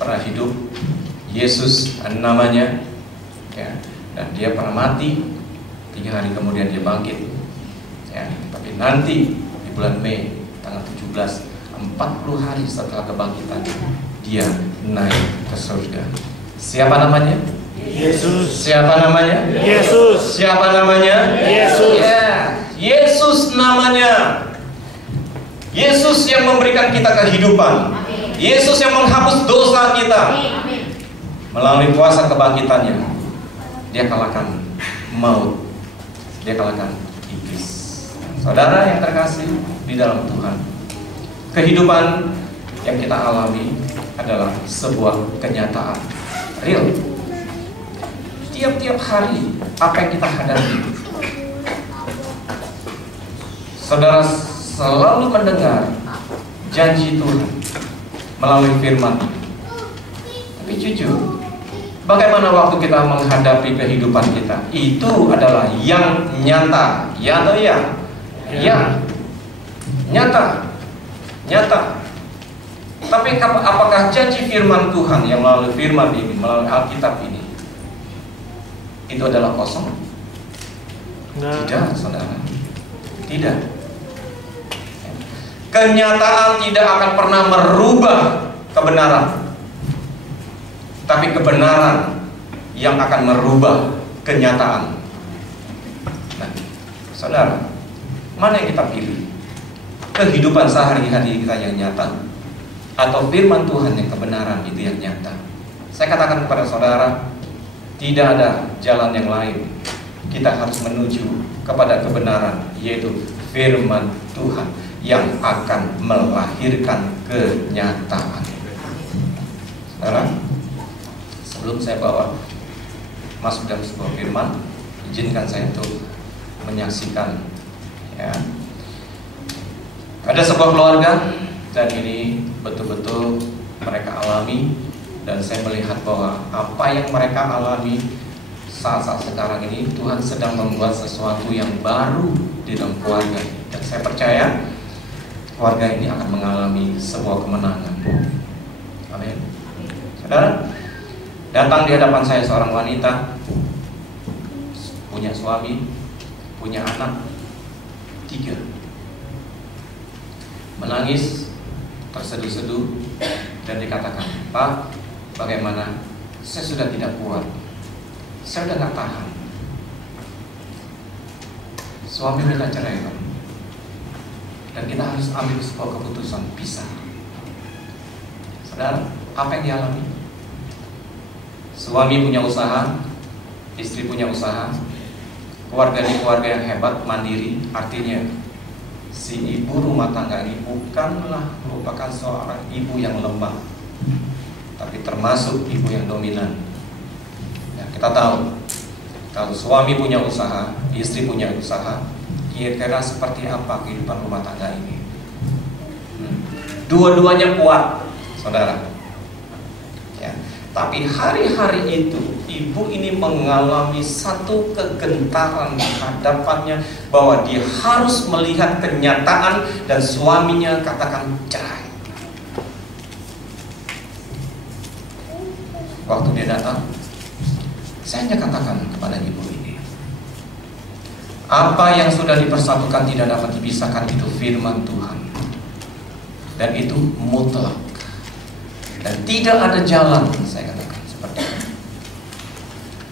pernah hidup, Yesus namanya, ya, dan dia pernah mati, 3 hari kemudian dia bangkit, ya. Tapi nanti di bulan Mei tanggal 17, 40 hari setelah kebangkitan, dia naik ke surga. Siapa namanya? Yesus. Siapa namanya? Yesus. Siapa namanya? Yesus. Ya, Yesus namanya. Yesus yang memberikan kita kehidupan. Yesus yang menghapus dosa kita. Melalui kuasa kebangkitannya, dia kalahkan maut, dia kalahkan iblis. Saudara yang terkasih di dalam Tuhan, kehidupan yang kita alami adalah sebuah kenyataan real. Tiap-tiap hari apa yang kita hadapi, saudara selalu mendengar janji Tuhan melalui firman. Tapi jujur, bagaimana waktu kita menghadapi kehidupan kita? Itu adalah yang nyata. Ya atau ya? Ya, nyata. Tapi apakah janji firman Tuhan yang melalui firman ini, melalui Alkitab ini, itu adalah kosong? Tidak, saudara. Tidak. Kenyataan tidak akan pernah merubah kebenaran, tapi kebenaran yang akan merubah kenyataan. Nah, saudara, mana yang kita pilih? Kehidupan sehari-hari kita yang nyata, atau firman Tuhan yang kebenaran itu yang nyata? Saya katakan kepada saudara, tidak ada jalan yang lain. Kita harus menuju kepada kebenaran, yaitu firman Tuhan yang akan melahirkan kenyataan. Saudara, sebelum saya bawa masuk dalam sebuah firman, izinkan saya untuk menyaksikan, ya. Ada sebuah keluarga, dan ini betul-betul mereka alami, dan saya melihat bahwa apa yang mereka alami saat-saat sekarang ini, Tuhan sedang membuat sesuatu yang baru di dalam keluarga ini. Dan saya percaya keluarga ini akan mengalami sebuah kemenangan. Amin. Saudara, datang di hadapan saya seorang wanita, punya suami, punya anak 3, menangis, terseduh-seduh, dan dikatakan, "Pak, bagaimana? Saya sudah tidak kuat, saya sudah gak tahan." Suami minta cerai, Pak, dan kita harus ambil sebuah keputusan, pisah. Saudara, apa yang dialami? Suami punya usaha, istri punya usaha, keluarga ini keluarga yang hebat, mandiri. Artinya si ibu rumah tangga ini bukanlah merupakan seorang ibu yang lemah, tapi termasuk ibu yang dominan. Ya, kita tahu kalau suami punya usaha, istri punya usaha, kira-kira seperti apa kehidupan rumah tangga ini? Dua-duanya kuat, saudara. Ya. Tapi hari-hari itu ibu ini mengalami satu kegentaran di hadapannya bahwa dia harus melihat kenyataan dan suaminya katakan cerai. Waktu dia datang, saya hanya katakan kepada ibu ini, apa yang sudah dipersatukan tidak dapat dipisahkan, itu firman Tuhan, dan itu mutlak, dan tidak ada jalan. Saya katakan seperti itu.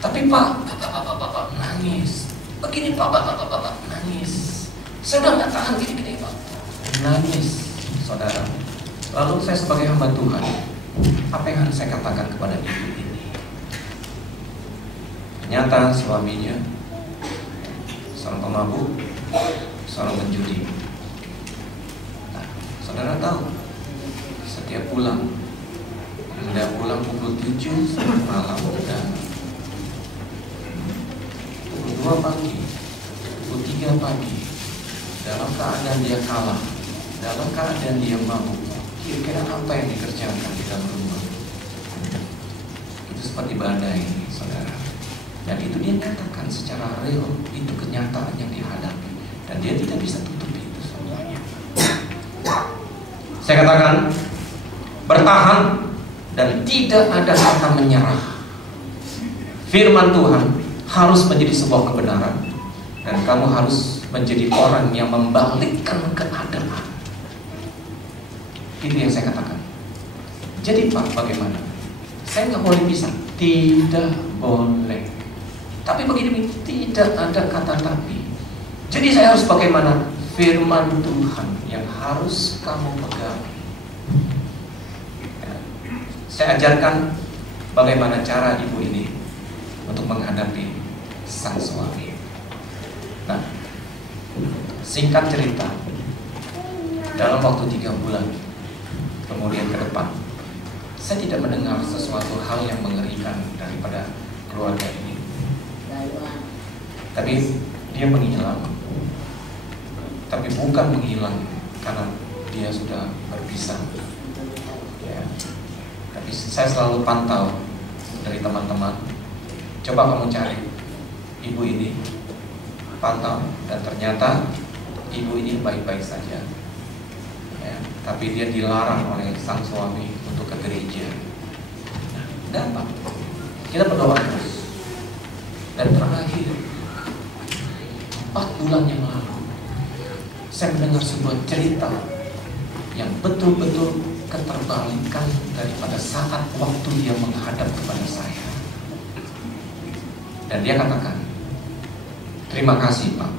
Tapi Pak, bapak nangis. Begini Pak, bapak nangis. Saya udah gak tahan gini-gini Pak. Nangis, saudara. Lalu saya sebagai hamba Tuhan, apa yang harus saya katakan kepada ibu ini? Ternyata suaminya seorang pemabuk, seorang penjudi. Nah, saudara tahu, setiap pulang pukul 7 malam dan pukul 2 pagi, pukul 3 pagi, dalam keadaan dia kalah, dalam keadaan dia mabuk. Kira-kira apa yang dikerjakan di dalam rumah? Itu seperti badai, saudara. Dan itu dia nyatakan secara real, itu kenyataan yang dihadapi, dan dia tidak bisa tutupi itu semuanya. Saya katakan, bertahan dan tidak ada kata menyerah. Firman Tuhan harus menjadi sebuah kebenaran, dan kamu harus menjadi orang yang membalikkan keadaan. Itu yang saya katakan. Jadi Pak, bagaimana? Saya nggak boleh pisah. Tidak boleh. Tapi begini, tidak ada kata tapi. Jadi saya harus bagaimana? Firman Tuhan yang harus kamu pegang. Ya. Saya ajarkan bagaimana cara ibu ini untuk menghadapi sang suami. Nah, singkat cerita, dalam waktu 3 bulan kemudian ke depan, saya tidak mendengar sesuatu hal yang mengerikan daripada keluarga ini. Tapi dia menghilang. Tapi bukan menghilang karena dia sudah berpisah. Ya. Tapi saya selalu pantau dari teman-teman. Coba kamu cari ibu ini, pantau, dan ternyata ibu ini baik-baik saja. Ya. Tapi dia dilarang oleh sang suami untuk ke gereja. Dan apa? Kita berdoa terus. Dan terakhir 4 bulan yang lalu, saya mendengar sebuah cerita yang betul-betul keterbalikan daripada saat waktu dia menghadap kepada saya. Dan dia katakan, terima kasih Pak,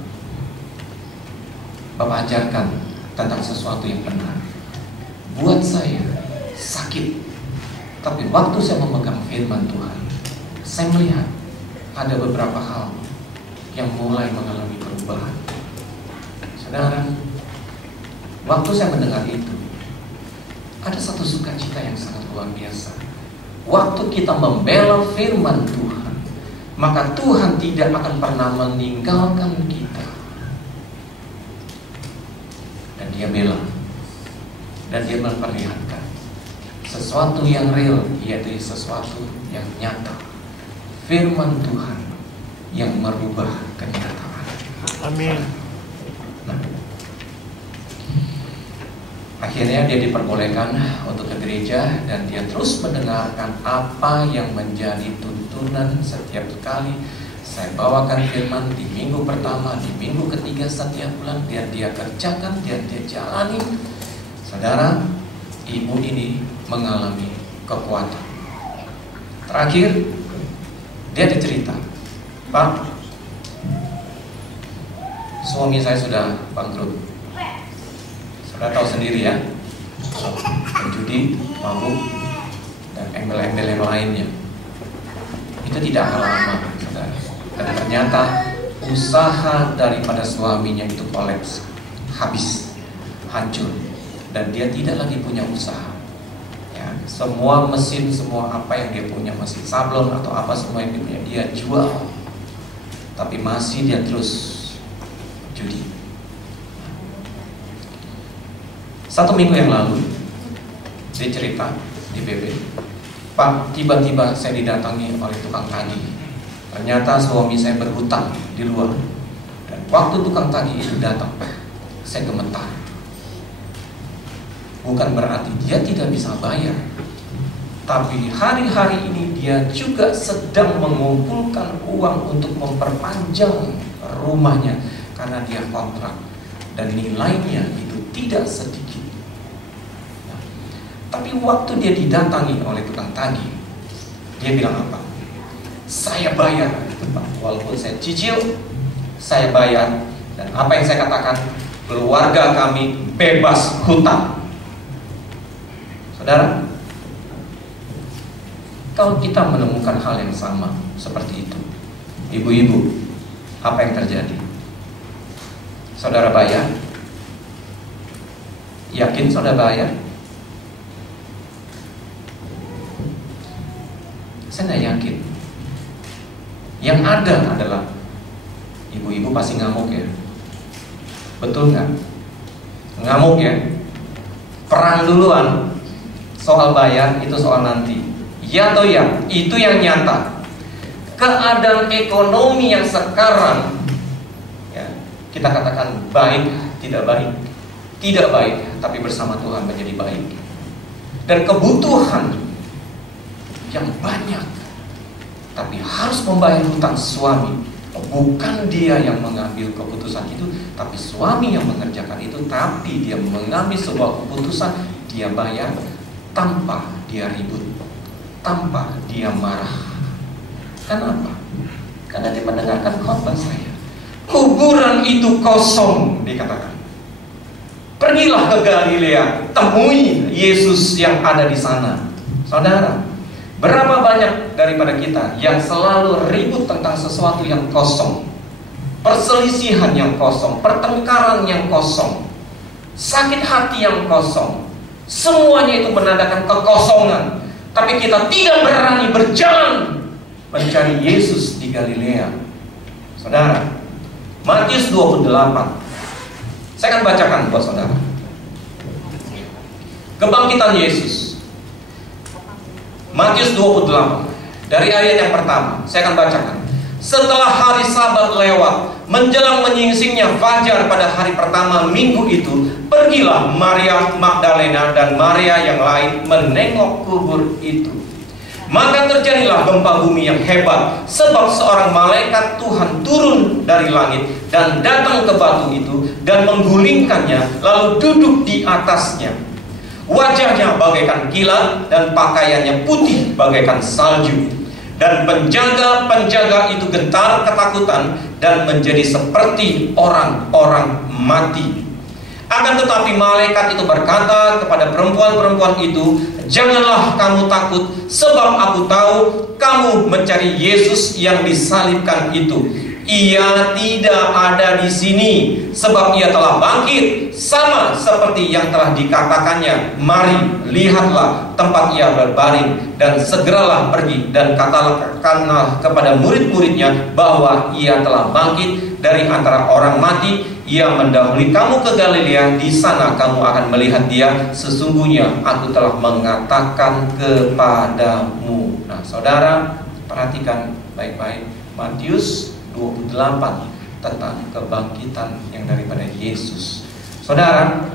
Bapak ajarkan tentang sesuatu yang benar. Buat saya sakit, tapi waktu saya memegang firman Tuhan, saya melihat ada beberapa hal yang mulai mengalami perubahan. Saudara, waktu saya mendengar itu, ada satu sukacita yang sangat luar biasa. Waktu kita membela firman Tuhan, maka Tuhan tidak akan pernah meninggalkan kita. Dan dia bela, dan dia memperlihatkan sesuatu yang real, yaitu sesuatu yang nyata. Firman Tuhan yang merubah kenyataan. Amin. Nah, akhirnya dia diperbolehkan untuk ke gereja, dan dia terus mendengarkan apa yang menjadi tuntunan setiap kali saya bawakan firman di minggu pertama, di minggu ketiga setiap bulan, dan dia kerjakan, dan dia jalani. Saudara, ibu ini mengalami kekuatan. Terakhir, dia dicerita, Pak, suami saya sudah bangkrut. Saudara tahu sendiri ya, penjudi, mabuk, dan embel-embel yang lainnya. Itu tidak akan lama, saudara. Dan ternyata usaha daripada suaminya itu kolaps, habis, hancur, dan dia tidak lagi punya usaha. Ya, semua mesin, semua apa yang dia punya, mesin sablon atau apa semua yang dia punya, dia jual. Tapi masih dia terus judi. 1 minggu yang lalu, dia cerita di BB, Pak, tiba-tiba saya didatangi oleh tukang tagih. Ternyata suami saya berhutang di luar. Dan waktu tukang tagih itu datang, saya gemetar. Bukan berarti dia tidak bisa bayar, tapi hari-hari ini dia juga sedang mengumpulkan uang untuk memperpanjang rumahnya, karena dia kontrak dan nilainya itu tidak sedikit. Nah, tapi waktu dia didatangi oleh tukang tagih, dia bilang apa? Saya bayar, walaupun saya cicil, saya bayar. Dan apa yang saya katakan, keluarga kami bebas hutang. Saudara, kalau kita menemukan hal yang sama seperti itu, ibu-ibu, apa yang terjadi? Saudara bayar? Yakin saudara bayar? Saya nggak yakin. Yang ada adalah ibu-ibu pasti ngamuk ya. Betul nggak? Ngamuk ya. Perang duluan. Soal bayar itu soal nanti. Ya atau ya, itu yang nyata. Keadaan ekonomi yang sekarang, ya, kita katakan baik, tidak baik. Tidak baik, tapi bersama Tuhan menjadi baik. Dan kebutuhan yang banyak, tapi harus membayar hutang suami. Bukan dia yang mengambil keputusan itu, tapi suami yang mengerjakan itu. Tapi dia mengambil sebuah keputusan, dia bayar tanpa dia ribut, tanpa dia marah. Kenapa? Karena dia mendengarkan khotbah saya. Kuburan itu kosong, dikatakan. Pergilah ke Galilea, temui Yesus yang ada di sana. Saudara, berapa banyak daripada kita yang selalu ribut tentang sesuatu yang kosong, perselisihan yang kosong, pertengkaran yang kosong, sakit hati yang kosong. Semuanya itu menandakan kekosongan. Tapi kita tidak berani berjalan mencari Yesus di Galilea. Saudara, Matius 28. Saya akan bacakan buat saudara. Kebangkitan Yesus. Matius 28. Dari ayat yang pertama, saya akan bacakan. Setelah hari Sabat lewat, menjelang menyingsingnya fajar pada hari pertama minggu itu, pergilah Maria Magdalena dan Maria yang lain menengok kubur itu. Maka terjadilah gempa bumi yang hebat, sebab seorang malaikat Tuhan turun dari langit dan datang ke batu itu dan menggulingkannya, lalu duduk di atasnya. Wajahnya bagaikan kilat dan pakaiannya putih bagaikan salju. Dan penjaga-penjaga itu gentar ketakutan dan menjadi seperti orang-orang mati. Akan tetapi malaikat itu berkata kepada perempuan-perempuan itu, janganlah kamu takut, sebab aku tahu kamu mencari Yesus yang disalibkan itu. Ia tidak ada di sini, sebab ia telah bangkit, sama seperti yang telah dikatakannya. Mari, lihatlah tempat ia berbaring, dan segeralah pergi dan katakanlah kepada murid-muridnya bahwa ia telah bangkit dari antara orang mati. Ia mendahului kamu ke Galilea, di sana kamu akan melihat dia. Sesungguhnya aku telah mengatakan kepadamu. Nah, saudara, perhatikan baik-baik Matius 28 tentang kebangkitan yang daripada Yesus. Saudara,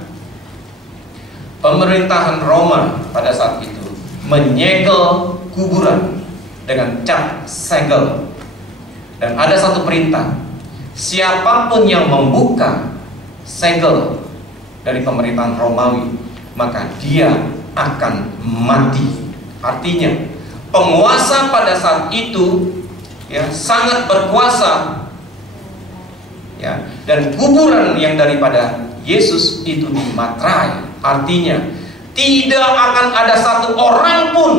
pemerintahan Roma pada saat itu menyegel kuburan dengan cap segel. Dan ada satu perintah, siapapun yang membuka segel dari pemerintahan Romawi, maka dia akan mati. Artinya, penguasa pada saat itu sangat berkuasa, dan kuburan yang daripada Yesus itu dimatrai. Artinya, tidak akan ada satu orang pun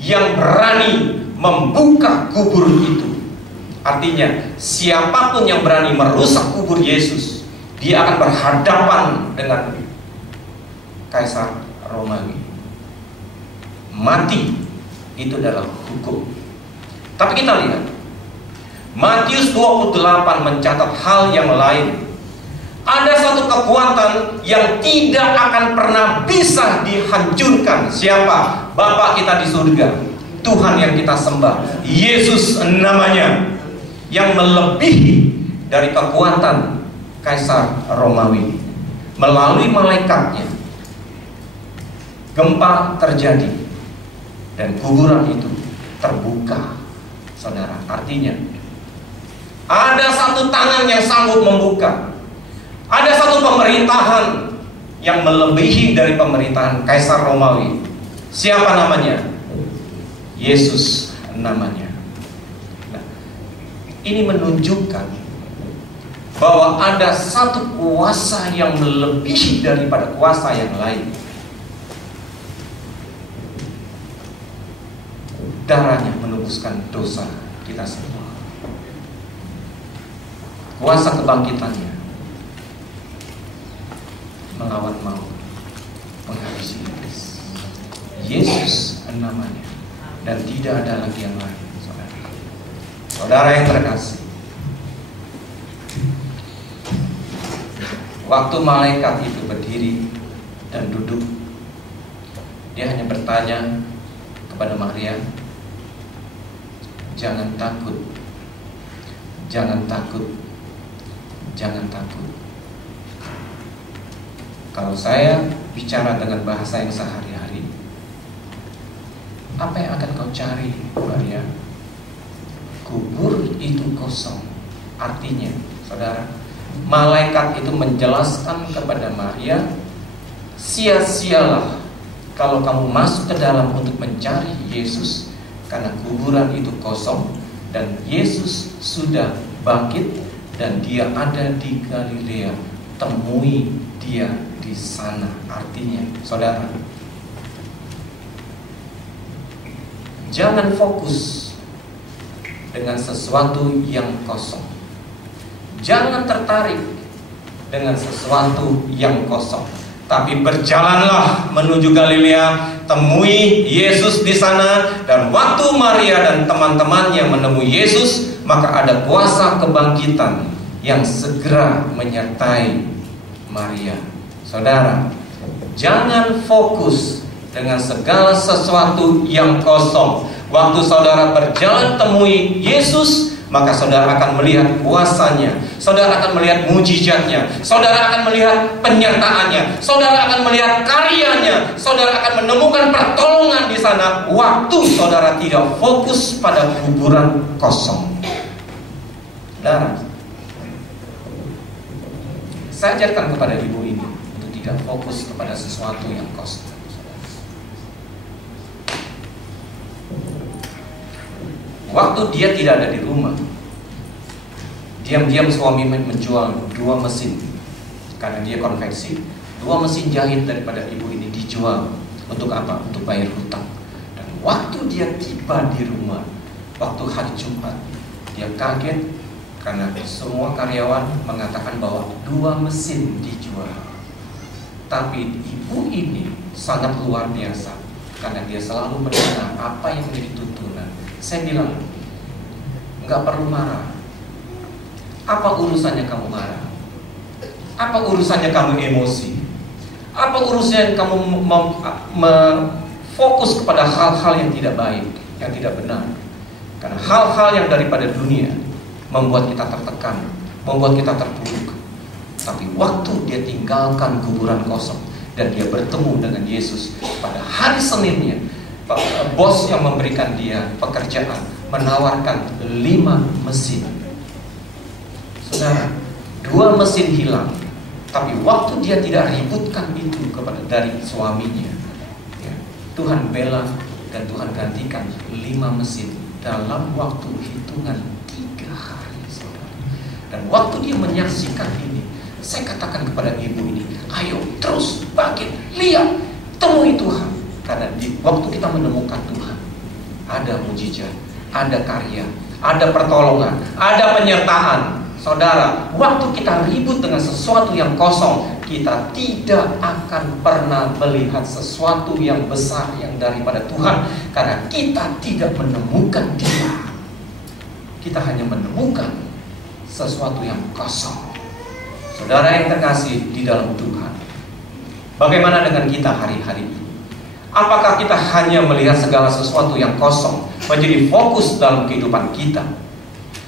yang berani membuka kubur itu. Artinya, siapapun yang berani merusak kubur Yesus, dia akan berhadapan dengan Kaisar Romawi. Mati itu adalah hukum. Tapi kita lihat, Matius 28 mencatat hal yang lain. Ada satu kekuatan yang tidak akan pernah bisa dihancurkan. Siapa? Bapa kita di surga, Tuhan yang kita sembah, Yesus namanya, yang melebihi dari kekuatan Kaisar Romawi. Melalui malaikatnya, gempa terjadi dan kuburan itu terbuka. Saudara, artinya ada satu tangan yang sanggup membuka. Ada satu pemerintahan yang melebihi dari pemerintahan Kaisar Romawi. Siapa namanya? Yesus namanya. Nah, ini menunjukkan bahwa ada satu kuasa yang melebihi daripada kuasa yang lain. Darahnya menebuskan dosa kita semua. Kuasa kebangkitannya melawan maut, menghabisi iblis. Yesus namanya, dan tidak ada lagi yang lain. Saudara yang terkasih, waktu malaikat itu berdiri dan duduk, dia hanya bertanya kepada Maria, jangan takut, jangan takut, jangan takut. Kalau saya bicara dengan bahasa yang sehari-hari, Apa yang akan kau cari, Maria? Kubur itu kosong. Artinya, saudara, malaikat itu menjelaskan kepada Maria, sia-sialah kalau kamu masuk ke dalam untuk mencari Yesus, karena kuburan itu kosong dan Yesus sudah bangkit dan dia ada di Galilea. Temui dia di sana. Artinya, saudara, jangan fokus dengan sesuatu yang kosong. Jangan tertarik dengan sesuatu yang kosong. Tapi berjalanlah menuju Galilea, temui Yesus di sana. Dan waktu Maria dan teman-temannya menemui Yesus, maka ada kuasa kebangkitan yang segera menyertai Maria. Saudara, jangan fokus dengan segala sesuatu yang kosong. Waktu saudara berjalan temui Yesus, maka saudara akan melihat kuasanya, saudara akan melihat mujizatnya, saudara akan melihat penyertaannya, saudara akan melihat karyanya, saudara akan menemukan pertolongan di sana. Waktu saudara tidak fokus pada kuburan kosong. Saudara, saya ajarkan kepada ibu ini untuk tidak fokus kepada sesuatu yang kosong. Waktu dia tidak ada di rumah, diam-diam suami menjual 2 mesin. Karena dia konveksi, 2 mesin jahit daripada ibu ini dijual. Untuk apa? Untuk bayar hutang. Dan waktu dia tiba di rumah, waktu hari Jumat, dia kaget karena semua karyawan mengatakan bahwa 2 mesin dijual. Tapi ibu ini sangat luar biasa, karena dia selalu mendengar apa yang menjadi tuntunan. Saya bilang, nggak perlu marah. Apa urusannya kamu marah? Apa urusannya kamu emosi? Apa urusannya kamu fokus kepada hal-hal yang tidak baik, yang tidak benar? Karena hal-hal yang daripada dunia membuat kita tertekan, membuat kita terpuruk. Tapi waktu dia tinggalkan kuburan kosong dan dia bertemu dengan Yesus pada hari Seninnya, bos yang memberikan dia pekerjaan menawarkan 5 mesin. Saudara, 2 mesin hilang, tapi waktu dia tidak ributkan itu dari suaminya, ya, Tuhan bela dan Tuhan gantikan 5 mesin dalam waktu hitungan 3 hari, saudara. Dan waktu dia menyaksikan ini, saya katakan kepada ibu ini, ayo terus bangkit, lihat, temui Tuhan. Karena di waktu kita menemukan Tuhan, ada mujizat, ada karya, ada pertolongan, ada penyertaan. Saudara, waktu kita ribut dengan sesuatu yang kosong, kita tidak akan pernah melihat sesuatu yang besar yang daripada Tuhan, karena kita tidak menemukan Dia. Kita hanya menemukan sesuatu yang kosong. Saudara yang terkasih di dalam Tuhan, bagaimana dengan kita hari-hari ini? Apakah kita hanya melihat segala sesuatu yang kosong menjadi fokus dalam kehidupan kita,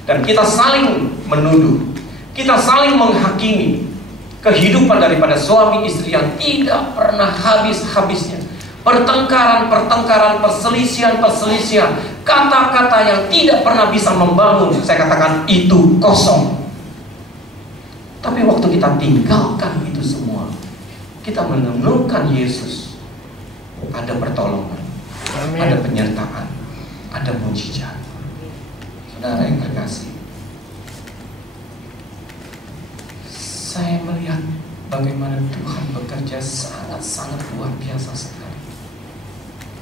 dan kita saling menuduh, kita saling menghakimi kehidupan daripada suami istri yang tidak pernah habis-habisnya, pertengkaran, perselisihan, kata-kata yang tidak pernah bisa membangun? Saya katakan itu kosong. Tapi waktu kita tinggalkan itu semua, kita menemukan Yesus, ada pertolongan, amin, ada penyertaan, ada mujizat. Saudara yang terkasih, saya melihat bagaimana Tuhan bekerja sangat-sangat luar biasa sekali.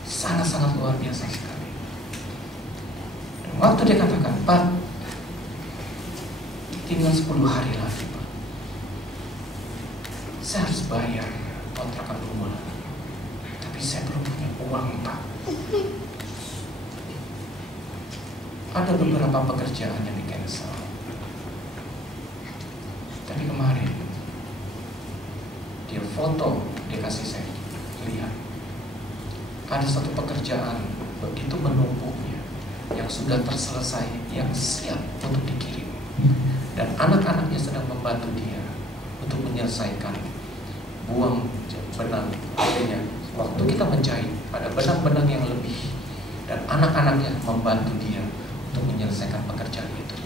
Sangat-sangat luar biasa sekali. Dan waktu dia katakan, Pak, tinggal 10 hari lagi, Pak, saya harus bayar kontrakan rumah, tapi saya belum punya uang, Pak. Ada beberapa pekerjaan yang di cancel, tapi kemarin dia foto, dia kasih saya lihat, ada satu pekerjaan begitu menumpuknya yang sudah terselesai, yang siap untuk dikirim, dan anak-anaknya sedang membantu dia untuk menyelesaikan buang benang. Artinya waktu kita menjahit, ada benang-benang yang lebih dan anak-anaknya membantu dia untuk menyelesaikan pekerjaan itu.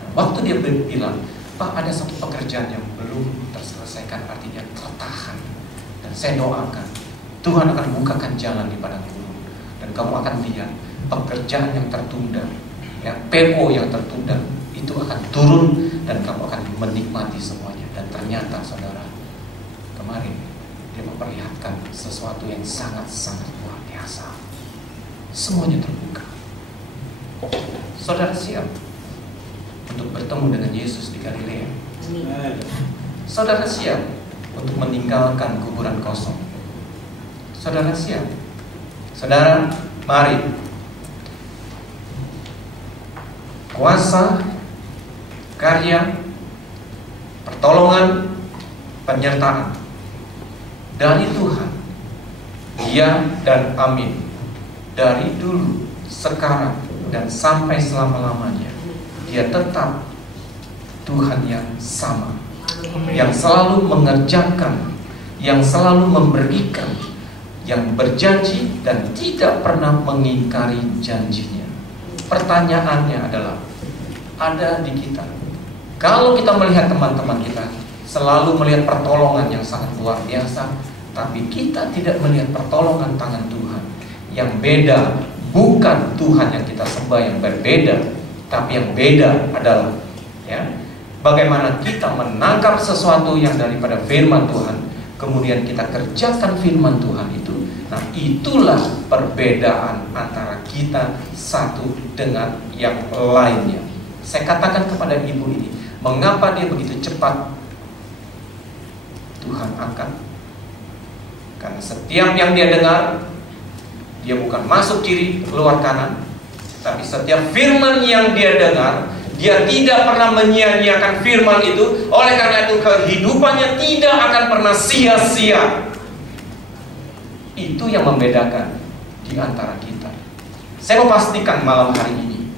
Dan waktu dia bilang, Pak, ada satu pekerjaan yang belum terselesaikan, artinya tertahan, dan saya doakan Tuhan akan bukakan jalan di padang gurun, dan kamu akan lihat pekerjaan yang tertunda, ya, PO yang tertunda itu akan turun dan kamu akan menikmati semuanya. Dan ternyata saudara, kemarin dia memperlihatkan sesuatu yang sangat-sangat luar biasa. Semuanya terbuka. Saudara siap untuk bertemu dengan Yesus di Galilea? Saudara siap untuk meninggalkan kuburan kosong? Saudara siap? Saudara, mari. Kuasa, karya, pertolongan, penyertaan dari Tuhan, ya dan amin, dari dulu, sekarang, dan sampai selama-lamanya. Dia tetap Tuhan yang sama, yang selalu mengerjakan, yang selalu memberikan, yang berjanji dan tidak pernah mengingkari janjinya. Pertanyaannya adalah, ada di kita. Kalau kita melihat teman-teman kita selalu melihat pertolongan yang sangat luar biasa, tapi kita tidak melihat pertolongan tangan Tuhan. Yang beda bukan Tuhan yang kita sembah yang berbeda, tapi yang beda adalah, ya, bagaimana kita menangkap sesuatu yang daripada firman Tuhan, kemudian kita kerjakan firman Tuhan itu. Nah, itulah perbedaan antara kita satu dengan yang lainnya. Saya katakan kepada ibu ini, mengapa dia begitu cepat Tuhan angkat? Karena setiap yang dia dengar, dia bukan masuk kiri, keluar kanan, tapi setiap firman yang dia dengar, dia tidak pernah menyia-nyiakan firman itu. Oleh karena itu kehidupannya tidak akan pernah sia-sia. Itu yang membedakan di antara kita. Saya mau pastikan malam hari ini,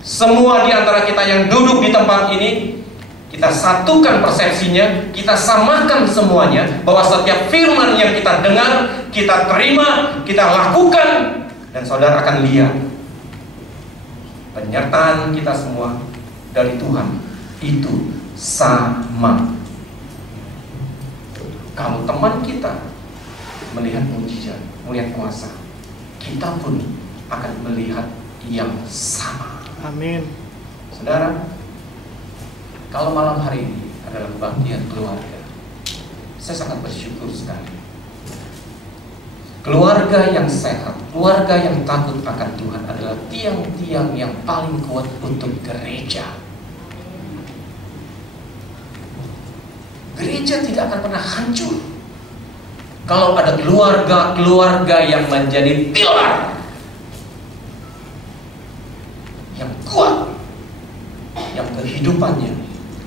semua di antara kita yang duduk di tempat ini, kita satukan persepsinya, kita samakan semuanya, bahwa setiap firman yang kita dengar, kita terima, kita lakukan, dan saudara akan lihat penyertaan kita semua dari Tuhan itu sama. Kalau teman kita melihat mujizat, melihat kuasa, kita pun akan melihat yang sama. Amin. Saudara, kalau malam hari ini adalah kebaktian keluarga, saya sangat bersyukur sekali. Keluarga yang sehat, keluarga yang takut akan Tuhan adalah tiang-tiang yang paling kuat untuk gereja. Gereja tidak akan pernah hancur kalau ada keluarga-keluarga yang menjadi pilar yang kuat, yang kehidupannya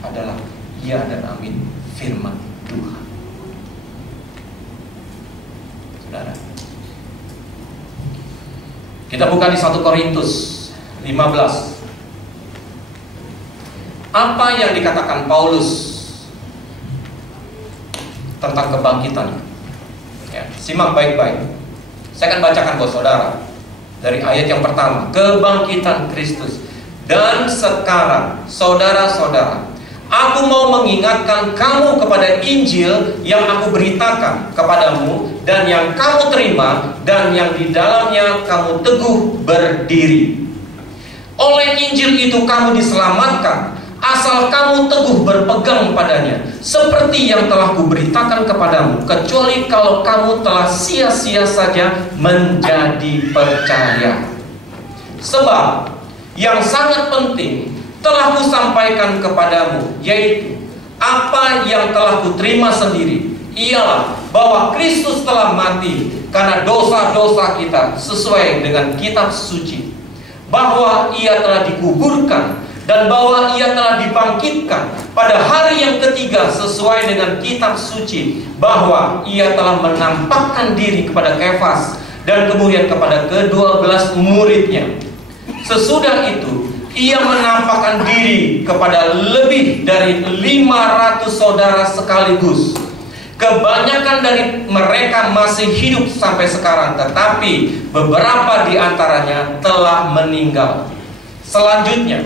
adalah ya dan amin firman Tuhan. Saudara, kita buka di 1 Korintus 15. Apa yang dikatakan Paulus tentang kebangkitan? Ya, simak baik-baik. Saya akan bacakan buat saudara dari ayat yang pertama. Kebangkitan Kristus. Dan sekarang, saudara-saudara, aku mau mengingatkan kamu kepada Injil yang aku beritakan kepadamu, dan yang kamu terima, dan yang di dalamnya kamu teguh berdiri. Oleh Injil itu kamu diselamatkan, asal kamu teguh berpegang padanya, seperti yang telah kuberitakan kepadamu, kecuali kalau kamu telah sia-sia saja menjadi percaya. Sebab yang sangat penting telah kusampaikan kepadamu, yaitu apa yang telah kuterima sendiri, ialah bahwa Kristus telah mati karena dosa-dosa kita sesuai dengan kitab suci, bahwa ia telah dikuburkan, dan bahwa ia telah dibangkitkan pada hari yang ketiga sesuai dengan kitab suci, bahwa ia telah menampakkan diri kepada Kefas dan kemudian kepada ke-12 muridnya. Sesudah itu ia menampakkan diri kepada lebih dari 500 saudara sekaligus, Kebanyakan dari mereka masih hidup sampai sekarang, tetapi beberapa di antaranya telah meninggal. Selanjutnya,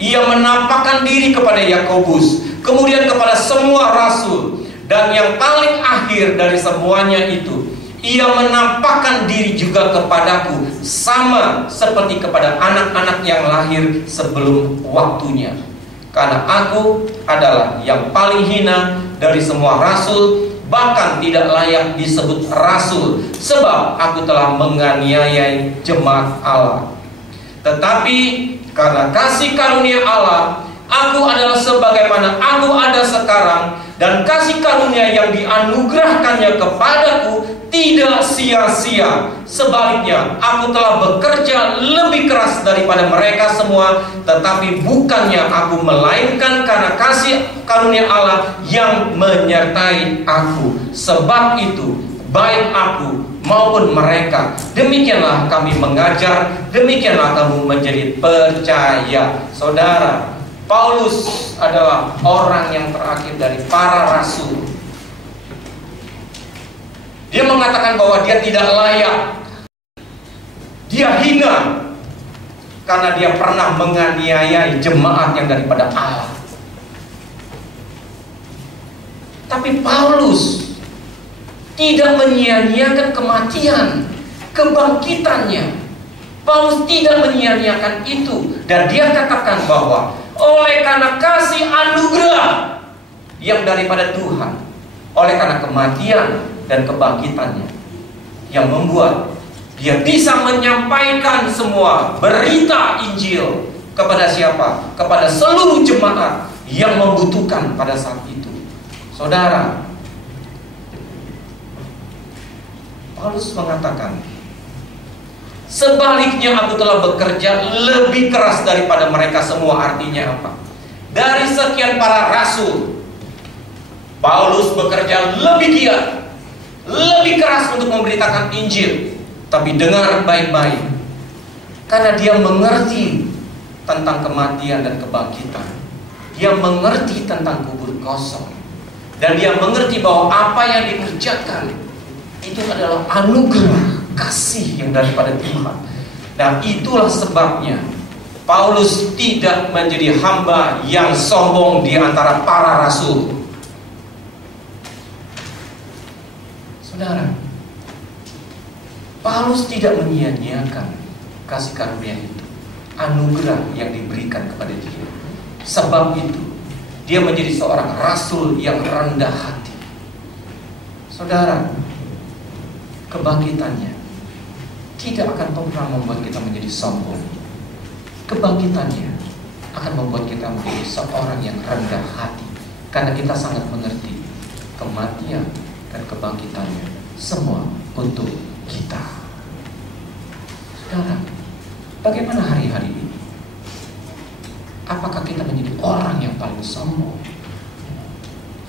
ia menampakkan diri kepada Yakobus, kemudian kepada semua rasul, dan yang paling akhir dari semuanya itu, ia menampakkan diri juga kepadaku, sama seperti kepada anak-anak yang lahir sebelum waktunya. Karena aku adalah yang paling hina dari semua rasul, bahkan tidak layak disebut rasul, sebab aku telah menganiayai jemaat Allah. Tetapi karena kasih karunia Allah, aku adalah sebagaimana aku ada sekarang, dan kasih karunia yang dianugerahkannya kepadaku tidak sia-sia. Sebaliknya, aku telah bekerja lebih keras daripada mereka semua, tetapi bukannya aku, melainkan karena kasih karunia Allah yang menyertai aku. Sebab itu, baik aku maupun mereka, demikianlah kami mengajar, demikianlah kamu menjadi percaya. Saudara, Paulus adalah orang yang terakhir dari para rasul. Dia mengatakan bahwa dia tidak layak, dia hina, karena dia pernah menganiayai jemaat yang daripada Allah. Tapi Paulus tidak menyia-nyiakan kematian, kebangkitannya. Paulus tidak menyia-nyiakan itu, dan dia katakan bahwa oleh karena kasih anugerah yang daripada Tuhan, oleh karena kematian dan kebangkitannya, yang membuat dia bisa menyampaikan semua berita Injil kepada siapa? Kepada seluruh jemaat yang membutuhkan pada saat itu. Saudara, Paulus mengatakan, sebaliknya aku telah bekerja lebih keras daripada mereka semua. Artinya apa? Dari sekian para rasul, Paulus bekerja lebih giat, lebih keras untuk memberitakan Injil. Tapi dengar baik-baik, karena dia mengerti tentang kematian dan kebangkitan. Dia mengerti tentang kubur kosong, dan dia mengerti bahwa apa yang dikerjakan itu adalah anugerah kasih yang daripada Tuhan. Dan itulah sebabnya Paulus tidak menjadi hamba yang sombong di antara para rasul. Saudara, Paulus tidak menyia-nyiakan kasih karunia itu, anugerah yang diberikan kepada dia. Sebab itu dia menjadi seorang rasul yang rendah hati. Saudara, kebangkitannya tidak akan pernah membuat kita menjadi sombong. Kebangkitannya akan membuat kita menjadi seorang yang rendah hati, karena kita sangat mengerti kematian dan kebangkitannya semua untuk kita. Saudara, bagaimana hari-hari ini? Apakah kita menjadi orang yang paling sombong?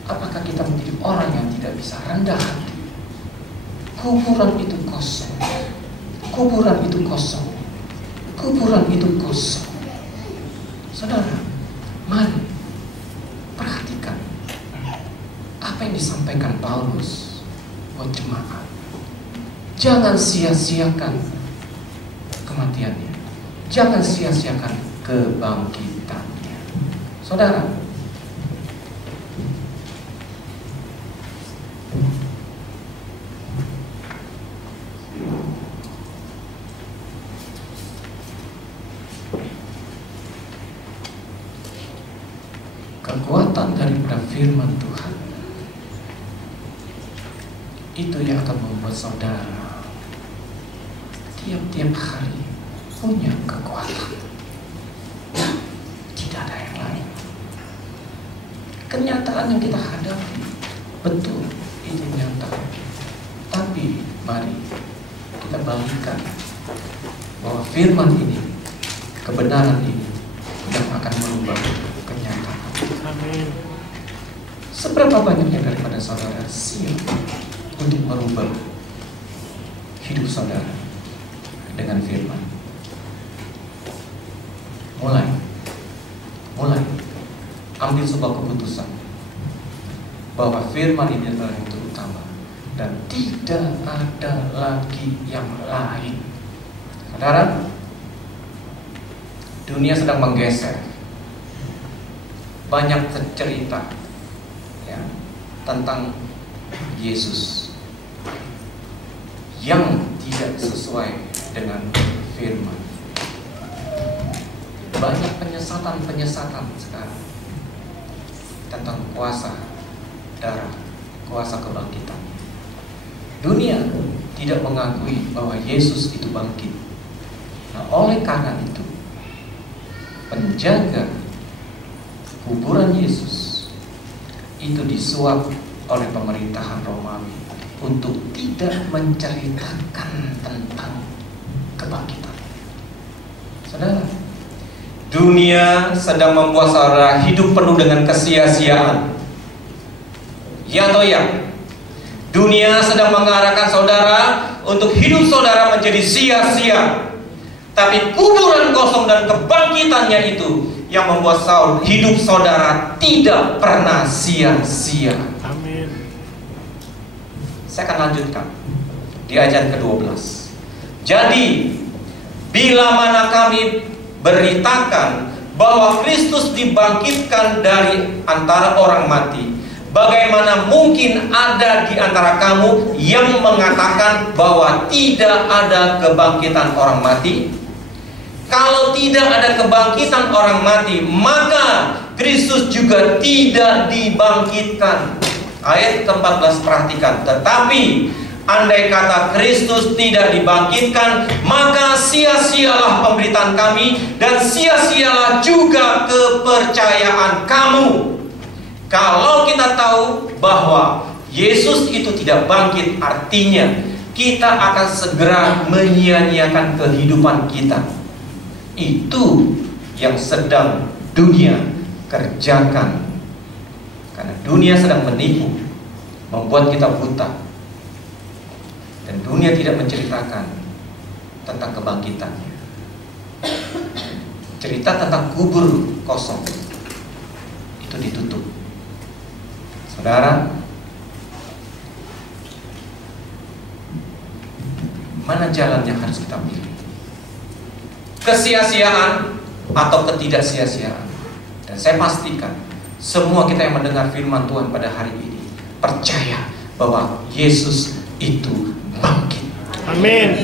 Apakah kita menjadi orang yang tidak bisa rendah hati? Kuburan itu kosong. Kuburan itu kosong. Kuburan itu kosong. Saudara, mari perhatikan apa yang disampaikan Paulus buat jemaat. Jangan sia-siakan kematiannya. Jangan sia-siakan kebangkitannya. Saudara, kekuatan daripada firman Tuhan itu yang akan membuat saudara tiap-tiap hari punya kekuatan. Tidak ada yang lain. Kenyataan yang kita hadapi betul itu nyata, tapi mari kita bagikan bahwa firman ini, kebenaran ini yang akan merubah kenyataan. Amin. Seberapa banyaknya daripada saudara siap untuk merubah hidup saudara dengan firman? Mulai ambil sebuah keputusan bahwa firman ini adalah yang terutama dan tidak ada lagi yang lain. Saudara, dunia sedang menggeser. Banyak cerita ya, tentang Yesus yang tidak sesuai dengan firman. Banyak penyesatan sekarang tentang kuasa darah, kuasa kebangkitan. Dunia tidak mengakui bahwa Yesus itu bangkit. Nah, oleh karena itu, penjaga kuburan Yesus itu disuap oleh pemerintahan Romawi untuk tidak menceritakan tentang kebangkitan. Saudara, dunia sedang membuat saudara hidup penuh dengan kesia-siaan. Ya atau ya? Dunia sedang mengarahkan saudara untuk hidup saudara menjadi sia-sia. Tapi kuburan kosong dan kebangkitannya itu yang membuat hidup saudara tidak pernah sia-sia. Amin. Saya akan lanjutkan di ayat ke-12. Jadi, bila mana kami beritakan bahwa Kristus dibangkitkan dari antara orang mati, bagaimana mungkin ada di antara kamu yang mengatakan bahwa tidak ada kebangkitan orang mati? Kalau tidak ada kebangkitan orang mati, maka Kristus juga tidak dibangkitkan. Ayat ke-14 perhatikan. Tetapi andai kata Kristus tidak dibangkitkan, maka sia-sialah pemberitaan kami dan sia-sialah juga kepercayaan kamu. Kalau kita tahu bahwa Yesus itu tidak bangkit, artinya kita akan segera menyia-nyiakan kehidupan kita. Itu yang sedang dunia kerjakan. Karena dunia sedang menipu, membuat kita buta. Dan dunia tidak menceritakan tentang kebangkitannya. Cerita tentang kubur kosong itu ditutup. Saudara, mana jalan yang harus kita pilih? Kesia-siaan atau ketidaksia-siaan? Dan saya pastikan semua kita yang mendengar firman Tuhan pada hari ini percaya bahwa Yesus itu bangkit. Amin.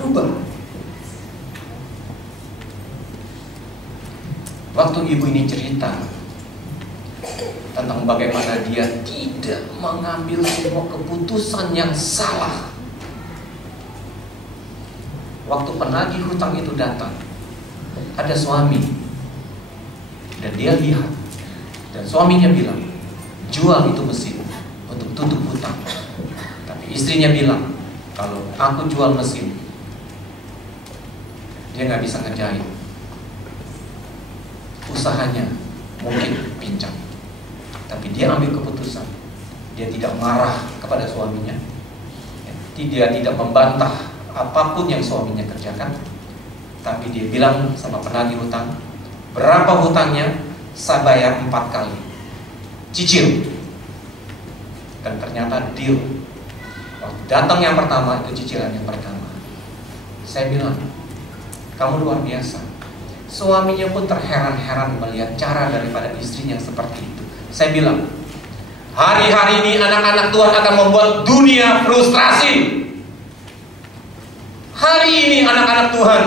Rubah. Waktu ibu ini cerita tentang bagaimana dia tidak mengambil semua keputusan yang salah. Waktu penagih hutang itu datang, ada suami, dan dia lihat, dan suaminya bilang, jual itu mesin untuk tutup hutang. Tapi istrinya bilang, kalau aku jual mesin, dia nggak bisa ngerjain. Usahanya mungkin pincang. Tapi dia ambil keputusan. Dia tidak marah kepada suaminya. Dia tidak membantah apapun yang suaminya kerjakan. Tapi dia bilang sama penagih hutang, berapa hutangnya? Saya bayar 4 kali cicil. Dan ternyata deal. Waktu datang yang pertama, itu cicilan yang pertama. Saya bilang, kamu luar biasa. Suaminya pun terheran-heran melihat cara daripada istrinya seperti itu. Saya bilang, hari-hari ini anak-anak Tuhan akan membuat dunia frustrasi. Hari ini anak-anak Tuhan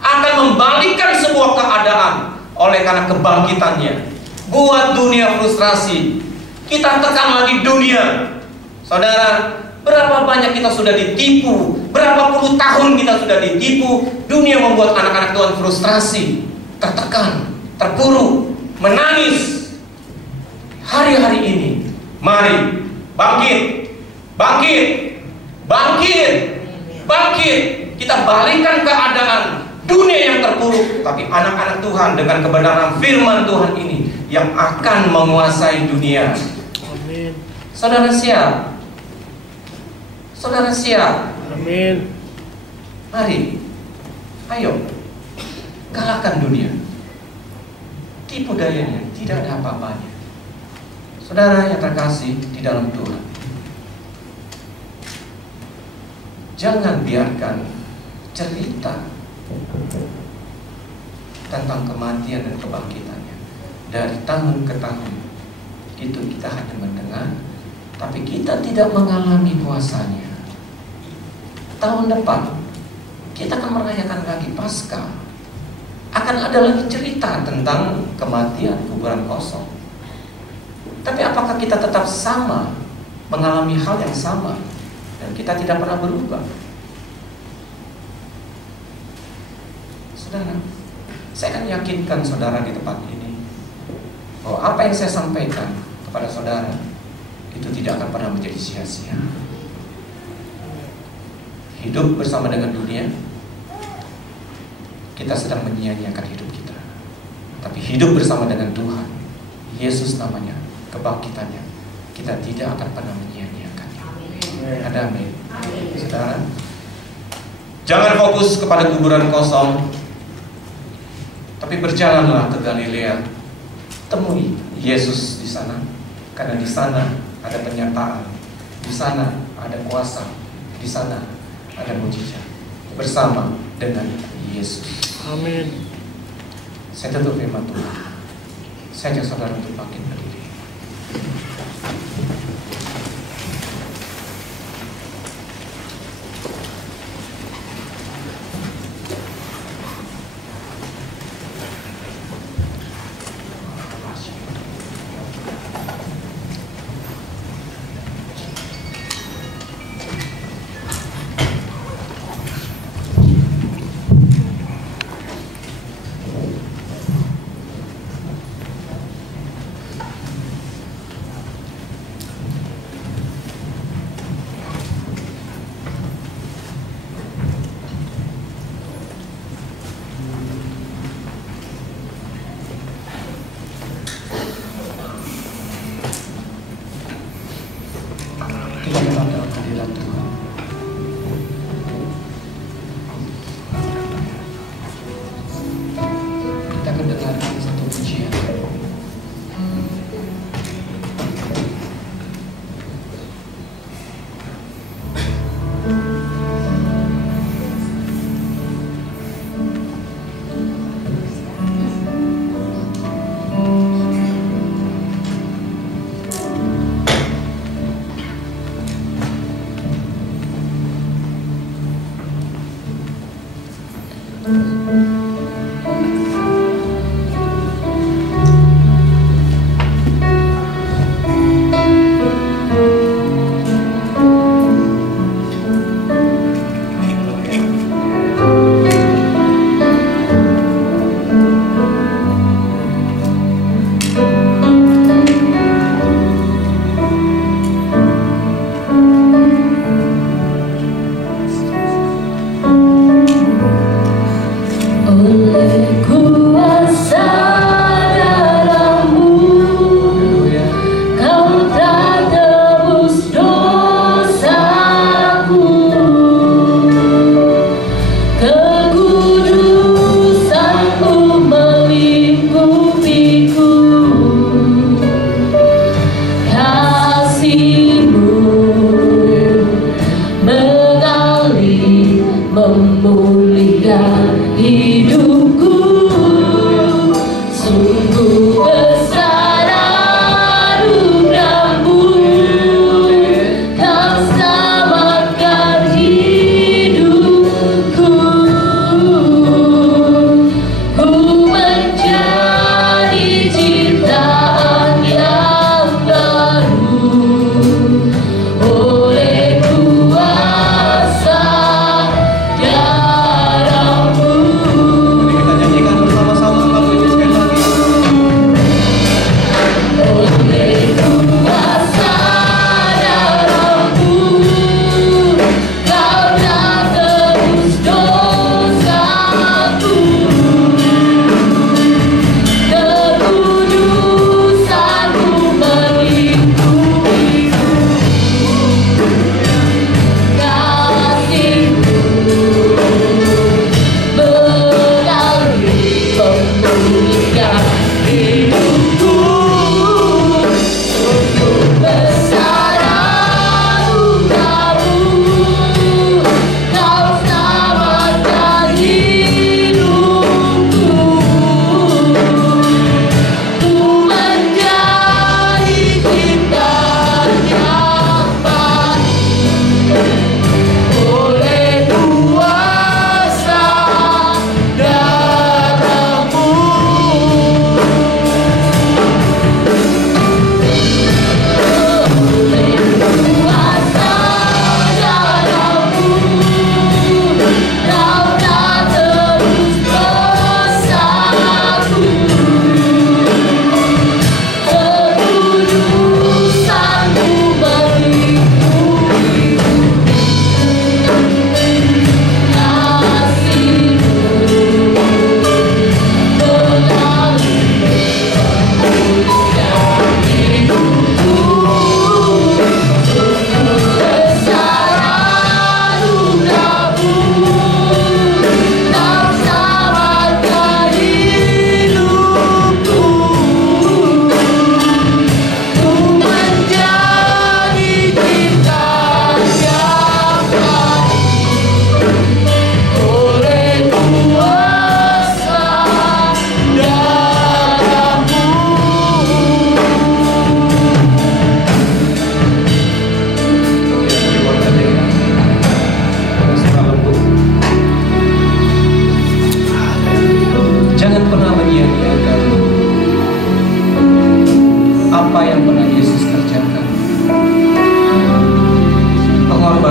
akan membalikkan sebuah keadaan oleh karena kebangkitannya. Buat dunia frustrasi. Kita tekan lagi dunia. Saudara, berapa banyak kita sudah ditipu, berapa puluh tahun kita sudah ditipu. Dunia membuat anak-anak Tuhan frustrasi, tertekan, terpuruk, menangis. Hari-hari ini, mari bangkit, bangkit, bangkit, bangkit. Kita balikkan keadaan dunia yang terpuruk, tapi anak-anak Tuhan dengan kebenaran firman Tuhan ini yang akan menguasai dunia. Amin. Saudara siap? Saudara siap? Amin. Mari, ayo, kalahkan dunia. Tipu dayanya tidak ada apa-apanya. Saudara yang terkasih di dalam Tuhan, jangan biarkan cerita tentang kematian dan kebangkitannya dari tahun ke tahun itu kita hanya mendengar, tapi kita tidak mengalami kuasanya. Tahun depan kita akan merayakan lagi Paskah, akan ada lagi cerita tentang kematian, kuburan kosong. Tapi apakah kita tetap sama, mengalami hal yang sama, dan kita tidak pernah berubah? Saudara, saya akan yakinkan saudara di tempat ini bahwa apa yang saya sampaikan kepada saudara itu tidak akan pernah menjadi sia-sia. Hidup bersama dengan dunia, kita sedang menyia-nyiakan hidup kita. Tapi hidup bersama dengan Tuhan, Yesus namanya, kebangkitannya, kita tidak akan pernah menyia-nyiakan. Ada amin. Saudara, jangan fokus kepada kuburan kosong, tapi berjalanlah ke Galilea. Temui Yesus di sana, karena di sana ada penyertaan, di sana ada kuasa, di sana ada mujizat bersama dengan Yesus. Amin. Saya tutup firman Tuhan. Saya ajak saudara untuk bangkit berdiri. Kita datang dalam hadirat Tuhan. Kita akan dengarkan satu pujian.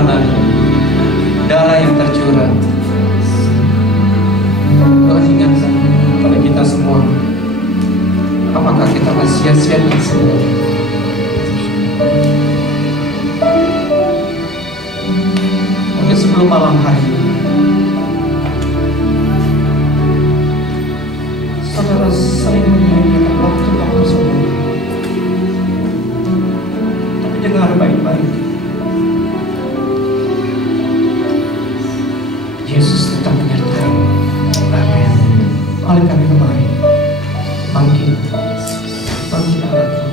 pengorbanan, darah yang tercurah. Tuhan ingatkan pada kita semua, apakah kita akan sia-siakan semua? Mungkin sebelum malam hari ini, saudara sering menyia-nyiakan waktu-waktu saudara. Tapi dengar baik-baik, Yesus tetap menyertai. Amin. Oleh kami kemari, bangkit anakku, bangkit anakku,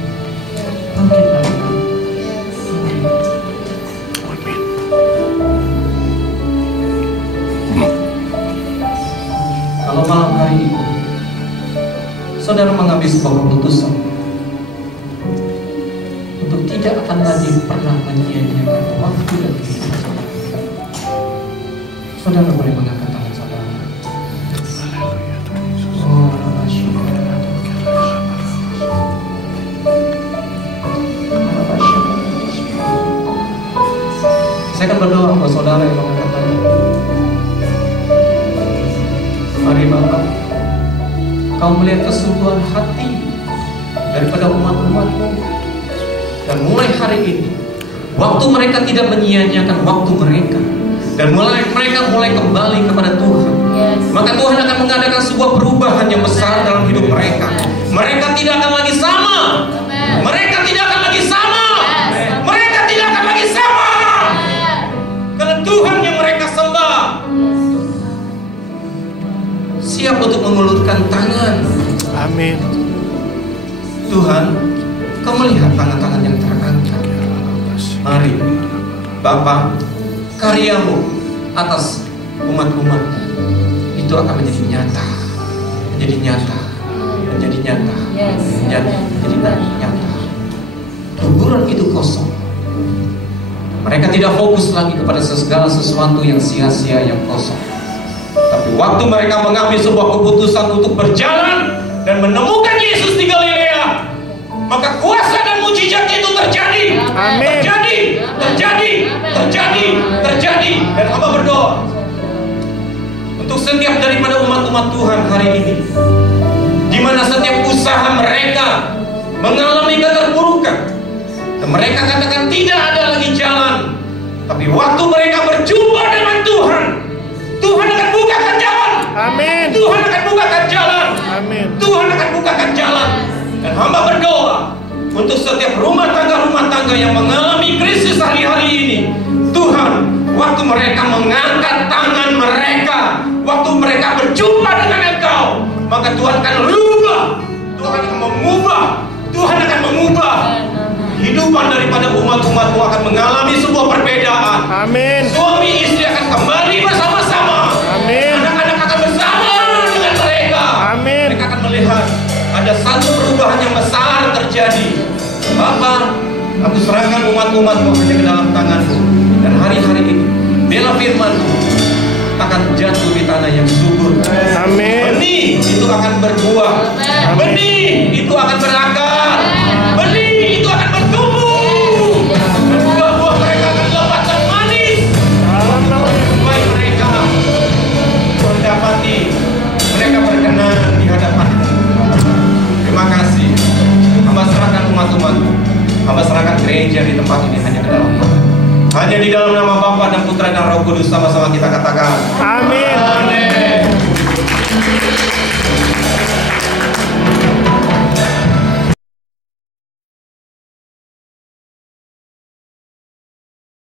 bangkit. Amin. Kalau malam hari ini saudara mengambil sebuah keputusan untuk tidak akan lagi pernah menyia-nyiakan waktu dan kehidupan saudara boleh mengangkat tangan saudara. Oh, saya akan berdoa untuk saudara yang mengangkat tangan. Mari Bapak, Kau melihat kesungguhan hati daripada umat-umat-Mu, dan mulai hari ini, waktu mereka tidak menyia-nyiakan waktu mereka, dan mereka mulai kembali kepada Tuhan, maka Tuhan akan mengadakan sebuah perubahan yang besar dalam hidup mereka. Mereka tidak akan lagi sama. Mereka tidak akan lagi sama. Mereka tidak akan lagi sama. Karena Tuhan yang mereka sembah siap untuk mengulurkan tangan. Amin. Tuhan, Kau melihat tangan-tangan yang terangkat. Mari Bapa, karya-Mu atas umat-umat itu akan menjadi nyata, menjadi nyata, menjadi nyata, menjadi nyata. Kuburan itu kosong. Mereka tidak fokus lagi kepada segala sesuatu yang sia-sia, yang kosong. Tapi waktu mereka mengambil sebuah keputusan untuk berjalan dan menemukan Yesus di Galilea, maka kuasa dan mujizat itu terjadi. Amin. Terjadi. Dan hamba berdoa untuk setiap daripada umat-umat Tuhan hari ini, di mana setiap usaha mereka mengalami keterpurukan, dan mereka katakan tidak ada lagi jalan. Tapi waktu mereka berjumpa dengan Tuhan, Tuhan akan bukakan jalan. Amin. Tuhan akan bukakan jalan. Amin. Tuhan akan bukakan jalan. Dan hamba berdoa untuk setiap rumah tangga yang mengalami krisis hari-hari ini, Tuhan, waktu mereka mengangkat tangan mereka, waktu mereka berjumpa dengan Engkau, maka Tuhan akan rubah, Tuhan akan mengubah, Tuhan akan mengubah kehidupan daripada umat-umat-Mu akan mengalami sebuah perbedaan. Amin. Suami istri akan kembali bersama-sama. Amin. Anak-anak akan bersama dengan mereka. Amin. Mereka akan melihat ada satu perubahan yang besar terjadi. Bapa, aku serahkan umat-umat-Mu hanya ke dalam tangan-Mu. Dan hari-hari ini, bela firman-Mu akan jatuh di tanah yang subur. Amin. Benih itu akan berbuah. Benih itu akan berakar. Benih itu akan bertumbuh. Dan buah-buah mereka akan lebat dan manis. Supaya mereka mendapati, mereka berkenan di hadapan-Mu. Terima kasih. Hamba serahkan umat-umat-Mu. Hamba serahkan gereja di tempat ini hanya ke dalam Tuhan. Hanya di dalam nama Bapa dan Putra dan Roh Kudus sama-sama kita katakan. Amin. Amin.